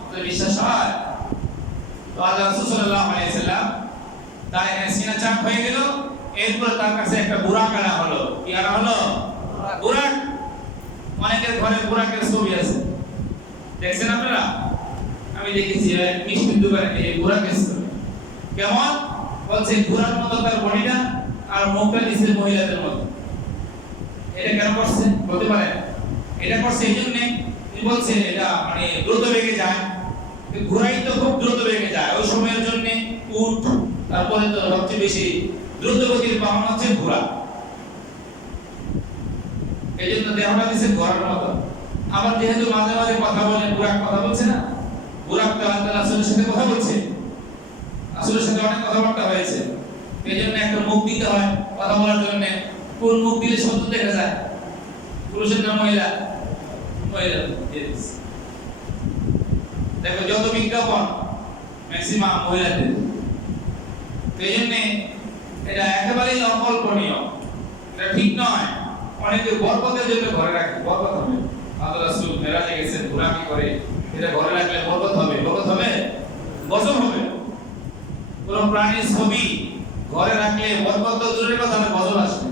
আপনাদের বিশ্বাস হয়? তো আল্লাহ রাসূল সাল্লাল্লাহু আলাইহি সাল্লাম তার এখানে সিনা চাক হয়ে গেল। এরপর তার কাছে একটা বুরাক আনা হলো। কি আনা হলো? বুরাক। অনেকের ঘরে বুরাকের ছবি আছে, দেখছেন আপনারা? আমি দেখেছি মিষ্টির দোকানে এই বুরাকের ছবি। কেমন? বলছে বুরাক মতো তার বডিটা আর মুখটা নিচের মহিলাদের মতো। এটা কেন করছে বলতে পারেন? এটা করছে এই জন্য, বলছে এটা মানে দ্রুত বেগে যায়, ঘোড়াই তো খুব দ্রুত বেগে যায় ওই সময়ের জন্য। উট, তারপরে তো সবচেয়ে বেশি দ্রুত গতির বাহন হচ্ছে ঘোড়া, এই জন্য দেহটা দিচ্ছে ঘোড়ার মতো। আবার যেহেতু মাঝে মাঝে কথা বলে, বুরাক কথা বলছে না, বুরাক তো আল্লাহ রাসূলের সাথে কথা বলছে, রাসূলের সাথে অনেক কথাবার্তা হয়েছে, এই জন্য একটা মুখ দিতে হয় কথা বলার জন্য। কোন মুখ দিলে শব্দ দেখা যায়? পুরুষের না মহিলা? মহিলা। দেখো যত বিজ্ঞাপন ম্যাক্সিমাম মহিলাদের, এই জন্য এটা একেবারেই অকল্পনীয়, এটা ঠিক নয়। অনেকে বরকতের জন্য ঘরে রাখে, বরকত হবে। আল্লাহ রাসূল মেরাজে গেছেন, ঘোরাকি করে, এটা ঘরে রাখলে বরকত হবে। বরকত হবে? গজব হবে। কোন প্রাণীর ছবি ঘরে রাখলে বরকত তো দূরের কথা, গজব আসবে,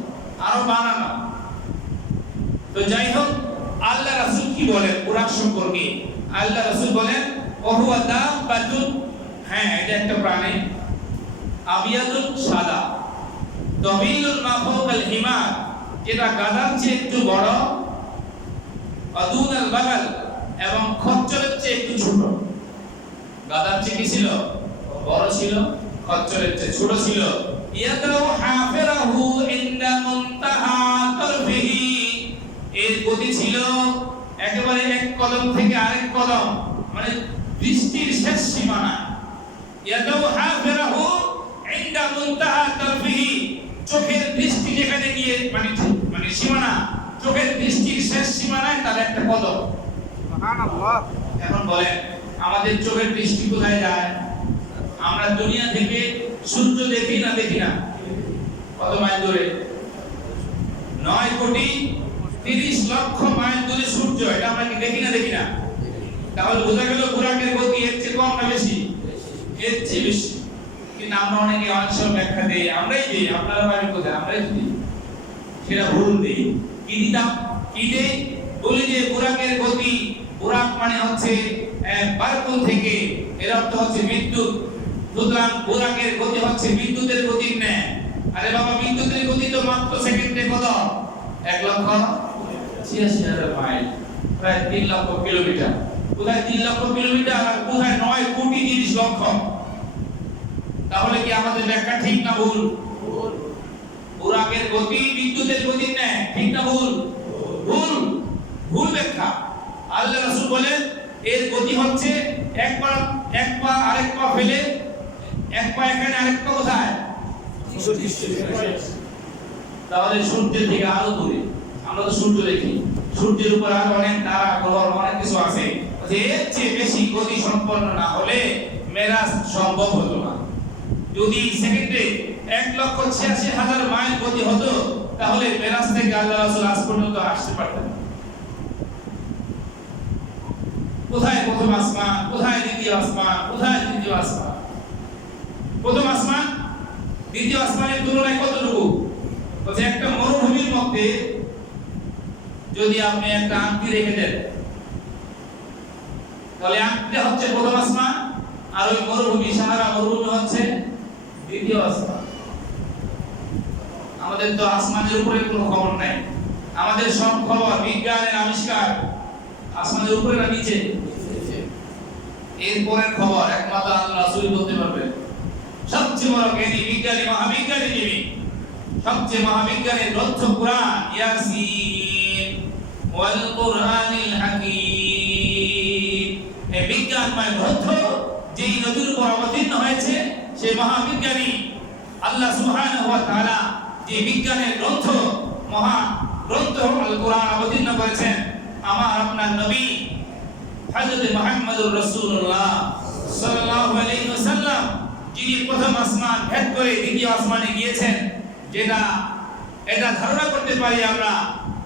আরো বানানো। তো যাই হোক, আল্লাহ রাসূল কি বলেন বুরাক সম্পর্কে? আল্লাহ রাসূল বলেন ওহুয়া দাবাতুন, হ্যাঁ এটা একটা প্রাণী, আবিয়াদুন সাদা, তাবিলুল মাফাউকাল হিমার, যেটা গাধার চেয়ে একটু বড়, আদুনাল বাগাল, এবং খচ্চরের চেয়ে একটু ছোট। গাধার চেয়ে কি ছিল? বড় ছিল, খচ্চরের চেয়ে ছোট ছিল। ইয়াদাউ হাফিরাহু ইনদা মুনতাহা তারফিহি, এর গতি ছিল একেবারে এক কদম থেকে আরেক কদম, মানে দৃষ্টির শেষ সীমানা। ইয়াদাউ হাফিরাহু ইনদা মুনতাহা তারফিহি, চোখের দৃষ্টি যেখানে গিয়ে মানে সীমানা, চোখের দৃষ্টির শেষ সীমানায় তার একটা কদম। সুবহানাল্লাহ। এখন বলেন আমাদের চোখের দৃষ্টি কোথায় যায়? আমরা দুনিয়া থেকে সূর্য দেখি না? দেখি না? কত মাইল দূরে? 9,30,00,000 মাইল দূরে সূর্য, এটা আমরা কি দেখি না? দেখি না? তাহলে বোঝা গেল বুরাকের গতি এর চেয়ে কম না বেশি? এর চেয়ে বেশি। কিন্তু আমরা অনেকে অংশ ব্যাখ্যা দেই, আমরাই দিই, আপনারা ভাবেন কোথায়? আমরাই দিই, সেটা ভুল দিই। কি দিতাম? কি দেই? বলি যে বুরাকের গতি, বুরাক মানে হচ্ছে বারকুন থেকে, এর অর্থ হচ্ছে বিদ্যুৎ। সুতরাং বুরাকের গতি হচ্ছে বিদ্যুতের গতির ন্যায়। আরে বাবা, বিদ্যুতের গতি তো মাত্র সেকেন্ডে কত? 1,86,000 মাইল, প্রায় 3 লক্ষ কিলোমিটার। কোথায় 3 লক্ষ কিলোমিটার আর কোথায় 9,30,00,000? তাহলে কি আমাদের ব্যাখ্যা ঠিক না ভুল? বুরাকের গতি বিদ্যুতের গতির ন্যায়, ঠিক না ভুল? ভুল, ভুল ব্যাখ্যা। আল্লাহ রাসূল বলেন এর গতি হচ্ছে এক পা আরেক পা ফেলে, এক পা এখানে আরেক পা কোথায়? তাহলে সূর্যের থেকে আরো দূরে। আমরা তো সূর্য দেখি, সূর্যের উপর আরো অনেক তারা, গ্রহ, অনেক কিছু আছে। এর চেয়ে বেশি গতি সম্পন্ন না হলে মেরাজ সম্ভব হতো না। যদি সেকেন্ডে 1,86,000 মাইল গতি হতো, তাহলে মেরাজ থেকে আল্লাহ রাসূল আজ পর্যন্ত আসতে পারতেন। কোথায় প্রথম আসমান, কোথায় দ্বিতীয় আসমান, কোথায় তৃতীয় আসমান? প্রথম আসমান দ্বিতীয় আসমানের তুলনায় কতটুকু? বলছে একটা মরুভূমির মধ্যে যদি আপনি একটা আংটি রেখে দেন, তাহলে আংটিটা হচ্ছে প্রথম আসমান, আর ওই মরুভূমি সাহারা মরুভূমি হচ্ছে দ্বিতীয় আসমান। আমাদের তো আসমানের উপরে কোনো খবর নাই, আমাদের সব খবর বিজ্ঞানের আবিষ্কার আসমানের উপরে না নিচে। এরপরের খবর একমাত্র আল্লাহ রাসূল বলতে পারবেন। সবচেয়ে বড় জ্ঞানী বিজ্ঞানী মহাবিজ্ঞানী যিনি, সবচেয়ে মহাবিজ্ঞানের গ্রন্থ কুরআন, ইয়াসিন ওয়াল কুরআনিল হাকীম। এই বিজ্ঞানময় গ্রন্থ যেই নবীর উপর অবতীর্ণ হয়েছে, সেই মহাবিজ্ঞানী আল্লাহ সুবহানাহু ওয়া তাআলা যে বিজ্ঞানের গ্রন্থ মহা গ্রন্থ আল কুরআন অবতীর্ণ করেছেন, আমার আপনার নবী হযরত মুহাম্মদুর রাসূলুল্লাহ সাল্লাল্লাহু আলাইহি ওয়াসাল্লাম, যিনি প্রথম আসমান ভেদ করে দ্বিতীয় আসমানে গিয়েছেন। এটা ধারণা করতে পারি আমরা,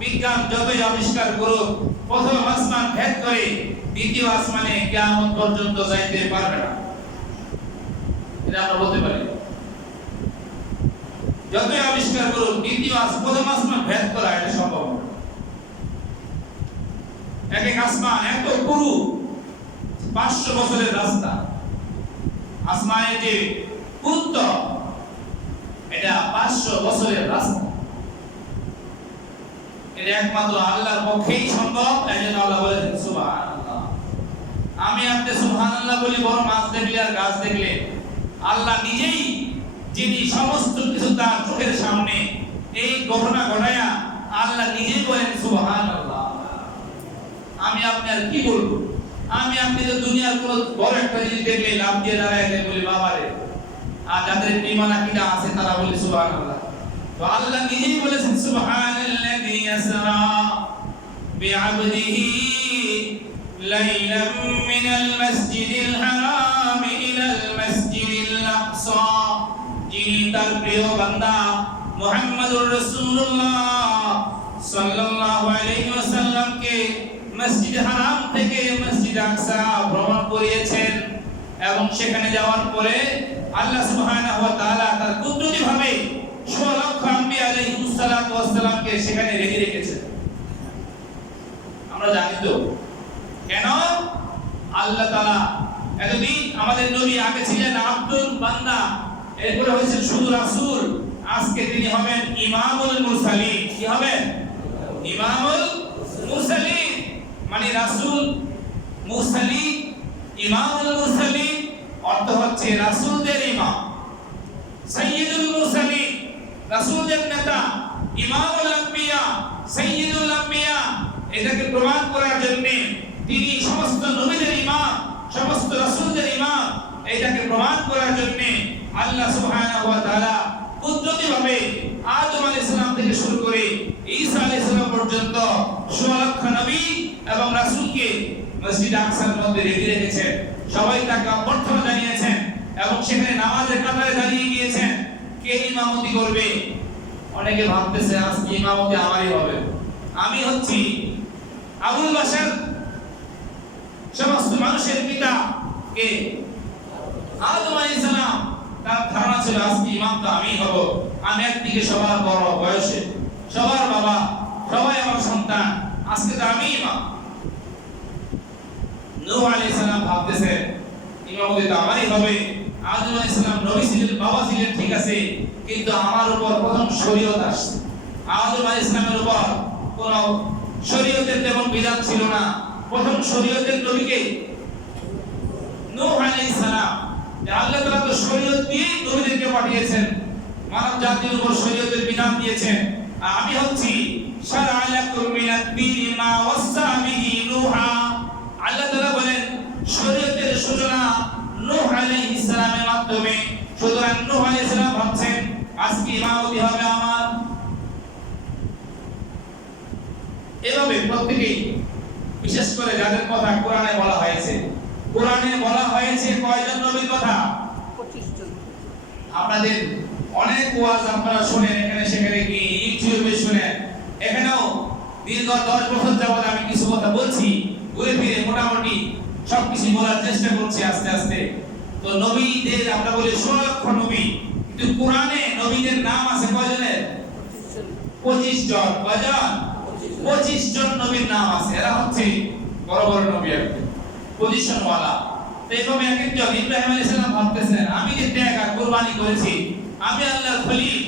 বিজ্ঞান যতই আবিষ্কার করুক, প্রথম আসমান ভেদ করে দ্বিতীয় আসমানে কিয়ামত পর্যন্ত যাইতে পারবে না, এটা আমরা বলতে পারি। যতই আবিষ্কার করুক, প্রথম আসমান ভেদ করা এটা সম্ভব না। এক এক আসমান এত পুরু, 500 বছরের রাস্তা। আসমানের যে পুরুত্ব, এটা 500 বছরের রাস্তা। এটা একমাত্র আল্লাহর পক্ষেই সম্ভব। এজন্য আল্লাহ বলেন সুবহানাল্লাহ। আমি আপনি সুবহানাল্লাহ বলি বড় মাছ দেখলে আর গাছ দেখলে, আল্লাহ নিজেই যিনি সমস্ত কিছু তার চোখের সামনে এই ঘটনা ঘটায়া আল্লাহ নিজেই বলেন সুবহানাল্লাহ। আমি আপনি আর কি বলবো? আমি আপনি তো দুনিয়ার কোন বড় একটা জিনিস দেখলে লাভ দিয়ে দাঁড়ায় বলি বাবারে, আর যাদের ঈমান আকীদা আছে তারা বলে সুবহানাল্লাহ। তো আল্লাহ নিজেই বলেছেন সুবহানাল্লাযী ইয়াসরা বিআবদিহি লাইলাম মিনাল মাসজিদিল হারাম ইলাল মাসজিদিল আকসা। যিনি তার প্রিয় বান্দা মুহাম্মদুর রাসূলুল্লাহ সাল্লাল্লাহু আলাইহি ওয়াসাল্লামকে মসজিদ হারাম থেকে মসজিদ আকসা ভ্রমণ করিয়েছেন, এবং সেখানে যাওয়ার পরে আল্লাহ সুবহানাহু ওয়া তাআলা তার কুদরতি ভাবে 16 লক্ষ আম্বিয়া আলাইহিস সালাতু ওয়াস সালামকে সেখানে রেখে রেখেছেন। আমরা জানি তো কেন আল্লাহ তাআলা এতদিন আমাদের নবী আগে ছিলেন আব্দুল বান্দা, এরপরে হয়েছেন শুধু রাসূল, আজকে তিনি হবেন ইমামুল মুরসালিন। কি হবেন? ইমামুল মুরসালিন, মানে রাসূল মুরসালিন, ইমামুল মুরসালিন অর্থ হচ্ছে রাসূলদের ইমাম, সাইয়্যিদুল মুরসালিন রাসূলদের নেতা, ইমামুল আম্বিয়া সাইয়্যিদুল আম্বিয়া। এটাকে প্রমাণ করার জন্য তিনি সমস্ত নবীদের ইমাম, সমস্ত রাসূলদের ইমাম। এটাকে প্রমাণ করার জন্য আল্লাহ সুবহানাহু ওয়া তাআলা কুদরতিভাবে আদম আলাইহিস সালাম থেকে শুরু করে ঈসা আলাইহিস সালাম পর্যন্ত 16 লক্ষ নবী এবং রাসূলকে মসজিদ আকসার মধ্যে রেখে রেখেছেন। সবাই তাকে অভ্যর্থনা জানিয়েছেন এবং সেখানে নামাজের কাতারে দাঁড়িয়ে গিয়েছেন। কে ইমামতি করবে? অনেকে ভাবতেছে আজকে ইমামতি আমারই হবে, আমি হচ্ছি আবুল বাশার, সমস্ত মানুষের পিতা কে? আদম আলাইহিস সালাম। তার ধারণা ছিল আজকে ইমাম তো আমিই হব, আমি একদিকে সবার বড় বয়সে, সবার বাবা, সবাই আমার সন্তান, আজকে তো আমি ইমাম। নূহ আলাইহিস সালাম ভাবতেছে ইমামতি তো আমারই হবে। আদম আলাইহিস সালাম নবী ছিলেন, বাবা ছিলেন, ঠিক আছে, কিন্তু আমার উপর প্রথম শরীয়ত আসছে। আদম আলাইহিস সালামের উপর কোন শরীয়তের তেমন বিধান ছিল না। প্রথম শরীয়তের নবীকে নূহ আলাইহিস সালাম। আল্লাহ তাআলা তো শরীয়ত দিয়ে নবীদেরকে পাঠিয়েছেন, মানব জাতির উপর শরীয়তের বিধান দিয়েছেন। আমি হচ্ছি শারআ লাকুম মিনাদ দীনি মা ওয়াসা বিহি নূহা। আল্লাহ তাআলা বলেন শরীয়তের সূচনা নূহ আলাইহিস সালামের মাধ্যমে। সুতরাং নূহ আলাইহিস সালাম ভাবছেন আজকে ইমামতি হবে আমার। এভাবে প্রত্যেকেই, বিশেষ করে যাদের কথা কোরআনে বলা হয়েছে, কোরআনে বলা হয়েছে কয়জন নবীর কথা? 25 জন। আপনাদের অনেক ওয়াজ আপনারা শুনেন, এখানে সেখানে কি ইউটিউবে শুনেন। এখানেও দীর্ঘ 10 বছর যাবত আমি কিছু কথা বলছি, ঘুরে ফিরে মোটামুটি সবকিছু বলার চেষ্টা করছি আস্তে আস্তে। তো নবীদের আমরা বলি 16 লক্ষ নবী, কিন্তু কোরআনে নবীদের নাম আছে কয়জনের? 25 জন। কয়জন? 25 জন নবীর নাম আছে। এরা হচ্ছে বড় বড় নবী, আর কি পজিশন ওয়ালা। তো এইভাবে একজন ইব্রাহিম আলাইহিস সালাম ভাবতেছেন আমি যে ত্যাগ আর কুরবানি করেছি, আমি আল্লাহর খলিল,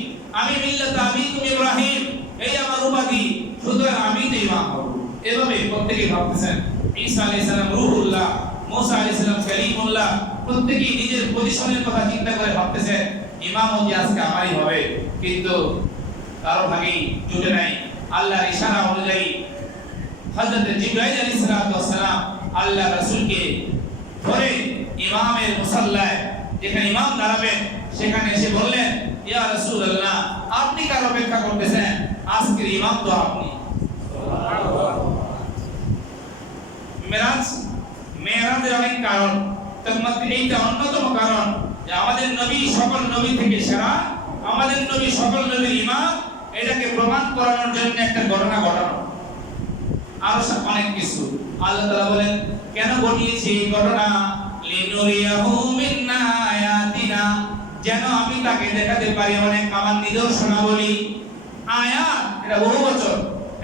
আমি মিল্লাত আবিকুম ইব্রাহিম, এই আমার উপাধি, সুতরাং আমি তো ইমাম হব। এভাবে প্রত্যেকেই ভাবতেছেন। ঈসা আলাইহিস সালাম রূহুল্লাহ, মুসা আলাইহিস সালাম কালিমুল্লাহ, প্রত্যেকেই নিজের পজিশনের কথা চিন্তা করে ভাবতেছেন ইমামতি আজকে আমারই হবে। কিন্তু কারো ভাগেই জুটে নাই। আল্লাহর ইশারা অনুযায়ী হযরত জিবরাইল আলাইহিস সালাম আল্লাহ রাসূলকে ধরে ইমামের মুসাল্লায়, যেখানে ইমাম দাঁড়াবেন সেখানে এসে বললেন, ইয়া রাসূলুল্লাহ, আপনি কার অপেক্ষা করতেছেন? আজকের ইমাম তো আপনি। মেরাজের অনেক কারণ, তার মধ্যে এইটা অন্যতম কারণ যে আমাদের নবী সকল নবী থেকে সেরা, আমাদের নবী সকল নবীর ইমাম, এটাকে প্রমাণ করানোর জন্য একটা ঘটনা ঘটানো। আরো অনেক কিছু আল্লাহ তাআলা বলেন কেন ঘটিয়েছি এই ঘটনা, লিনুরিয়াহু মিন আয়াতিনা, যেন আমি তাকে দেখাতে পারি অনেক আমার নিদর্শনাবলী। আয়াত এটা বহুবচন,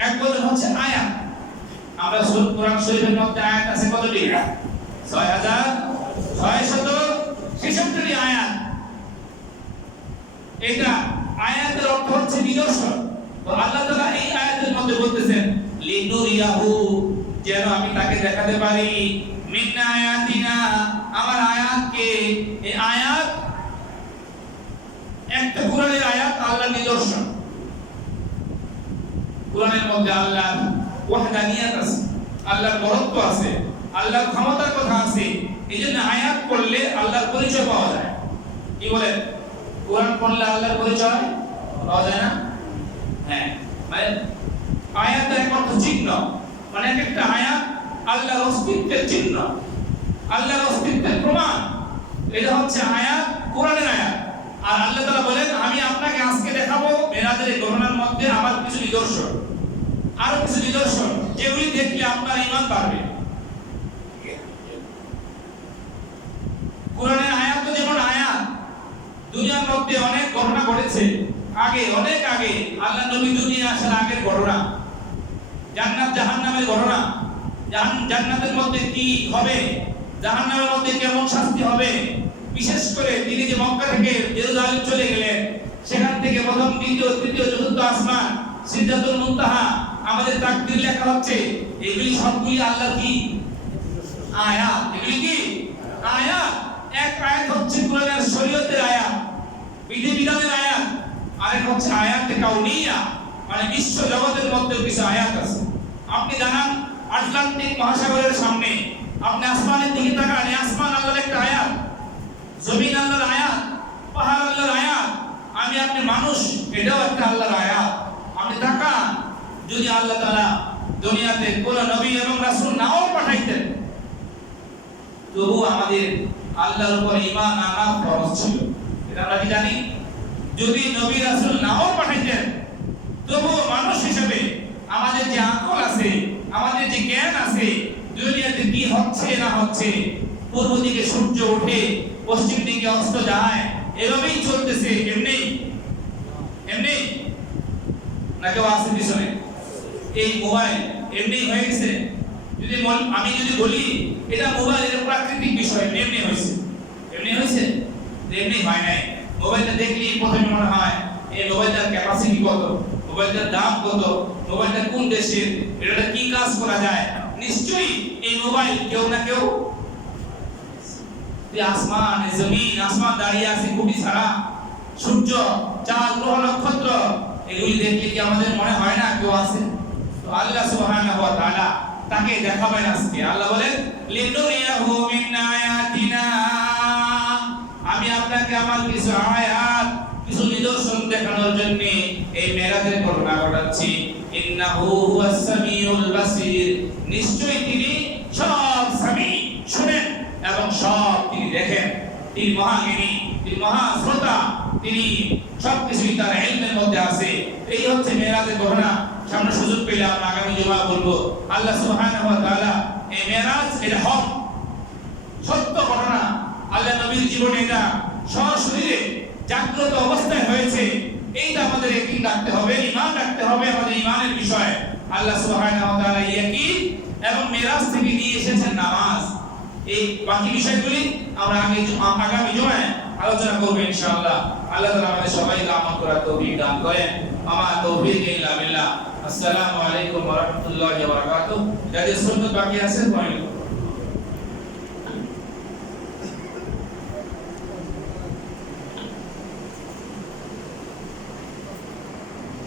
এক বচন হচ্ছে আয়াত। আমরা কোরআন শরীফের মধ্যে আয়াত আছে কতটি? 6666টি আয়াত। এটা আয়াতের অর্থ হচ্ছে নিদর্শন। তো আল্লাহ তাআলা এই আয়াতের মধ্যে বলতেছেন লিনুরিয়াহু, যেন আমি তাকে দেখাতে পারি মিন আয়াতিনা, আমার আয়াতকে। এই আয়াত একটা কোরআনের আয়াত আল্লাহর নিদর্শন। কোরআনের মধ্যে আল্লাহর ওয়াহদানিয়াত আছে, আল্লাহর বরত্ব আছে, আল্লাহর ক্ষমতার কথা আছে। এইজন্য আয়াত পড়লে আল্লাহর পরিচয় পাওয়া যায়। কি বলেন? কোরআন পড়লে আল্লাহর পরিচয় পাওয়া যায় না? হ্যাঁ, মানে আয়াতের এক অর্থ চিহ্ন, মানে একটা আয়াত আল্লাহর অস্তিত্বের চিহ্ন, আল্লাহর অস্তিত্বের প্রমাণ। এটা হচ্ছে আয়াত, কোরআনের আয়াত। আর আল্লাহ তাআলা বলেন আমি আপনাকে আজকে দেখাবো মেরাজের এই ঘটনার মধ্যে আমার কিছু নিদর্শন, আরো কিছু নিদর্শন যেগুলি দেখলে আপনার ঈমান বাড়বে। কোরআনের আয়াত তো যেমন আয়াত, দুনিয়ার মধ্যে অনেক ঘটনা ঘটেছে আগে, অনেক আগে, আল্লাহ নবী দুনিয়া আসার আগের ঘটনা, জান্নাত জাহান্নামের ঘটনা, জান্নাতের মধ্যে কি হবে, জাহান্নামের মধ্যে কেমন শাস্তি হবে। বিশেষ করে তিনি যে মক্কা থেকে জেরুজালেম চলে গেলেন, সেখান থেকে প্রথম, দ্বিতীয়, তৃতীয়, চতুর্থ আসমান, সিদরাতুল মুনতাহা, আমাদের তাকদীর লেখা হচ্ছে। এগুলি সবগুলি আল্লাহর কি আয়াত। এগুলি কি আয়াত। এক আয়াত হচ্ছে কোরআনের শরীয়তের আয়াত, বিধিবিধানের আয়াত, আরেক হচ্ছে আয়াতে কাউনিয়া, মানে বিশ্ব জগতের মধ্যে কিছু আয়াত আছে। আপনি জানান আটলান্টিক মহাসাগরের সামনে আপনি আসমানের দিকে তাকান, আসমান আল্লাহর একটা আয়াত, জমিন আল্লাহর আয়াত, পাহাড় আল্লাহর আয়াত, আমি আপনি মানুষ, এটাও একটা আল্লাহর আয়াত। আপনি তাকান, যদি আল্লাহ তাআলা দুনিয়াতে কোন নবী এবং রাসূল নাও পাঠাইতেন, তবু আমাদের আল্লাহর উপর ঈমান আনা ফরজ ছিল। এটা আমরা কি জানি? যদি নবী রাসূল নাও পাঠাইতেন, তবু মানুষ হিসেবে আমাদের যে আকল আছে, আমাদের যে জ্ঞান আছে, দুনিয়াতে কি হচ্ছে না হচ্ছে, পূর্ব দিকে সূর্য ওঠে, পশ্চিম দিকে অস্ত যায়, এভাবেই চলতেছে। এমনি এমনি না কেউ আছে পিছনে? এই মোবাইল এমনি হয়ে গেছে? আমি যদি বলি এটা মোবাইলের প্রাকৃতিক বিষয়, এমনি হয়েছে, এমনি হয়েছে, এমনি হয় নাই। মোবাইলটা দেখলেই প্রথমে মনে হয় এই মোবাইলটার ক্যাপাসিটি কত, মোবাইলটার দাম কত, মোবাইলটা কোন দেশের, এটা কি কাজ করা যায়। নিশ্চয়ই এই মোবাইল কেউ না কেউ, আসমান, জমিন, আসমান দাঁড়িয়ে আছে খুবই ছাড়া, সূর্য, চাঁদ, গ্রহ, নক্ষত্র, এগুলি দেখলে কি আমাদের মনে হয় না কেউ আছে? তো আল্লাহ সুবহানাহু ওয়া তাআলা তাকে দেখাবেন আজকে। আল্লাহ বলেন লিনুরিয়াহু মিন আয়াতিনা, আমি আপনাকে আমার কিছু আয়াত, কিছু নিদর্শন দেখানোর জন্য এই মেরাজের ঘটনা ঘটাচ্ছি। ইন্নাহু হুয়াস সামিউল বাসীর, নিশ্চয়ই তিনি সব সামি, শুনেন এবং সব তিনি দেখেন। তিনি মহাজ্ঞানী, তিনি মহাশ্রোতা, তিনি সবকিছুই তার ইলমের মধ্যে আছে। এই হচ্ছে মেরাজের ঘটনা। সামনে সুযোগ পেলে আমরা আগামী জুমা বলবো। আল্লাহ সুবহানাহু ওয়া তাআলা এই মেরাজ, এটা হক সত্য ঘটনা। আল্লাহ নবীর জীবনে এটা সশরীরে জাগ্রত অবস্থায় হয়েছে। এইটা আমাদের ইয়াকিন রাখতে হবে, ঈমান রাখতে হবে, আমাদের ঈমানের বিষয়। আল্লাহ সুবহানাহু ওয়া তাআলা ইয়াকিন এবং মেরাজ থেকে নিয়ে এসেছেন নামাজ। এই বাকি বিষয়গুলি আমরা আগামী জুমায় আলোচনা করব ইনশাআল্লাহ। আল্লাহ তাআলা আমাদের সবাইকে আমল করার তৌফিক দান করেন। আমা তৌফিক ইল্লা বিল্লাহ। আসসালামু আলাইকুম ওয়া রাহমাতুল্লাহি ওয়া বারাকাতুহু। যাদের সুন্নাত বাকি আছে পয়েন্ট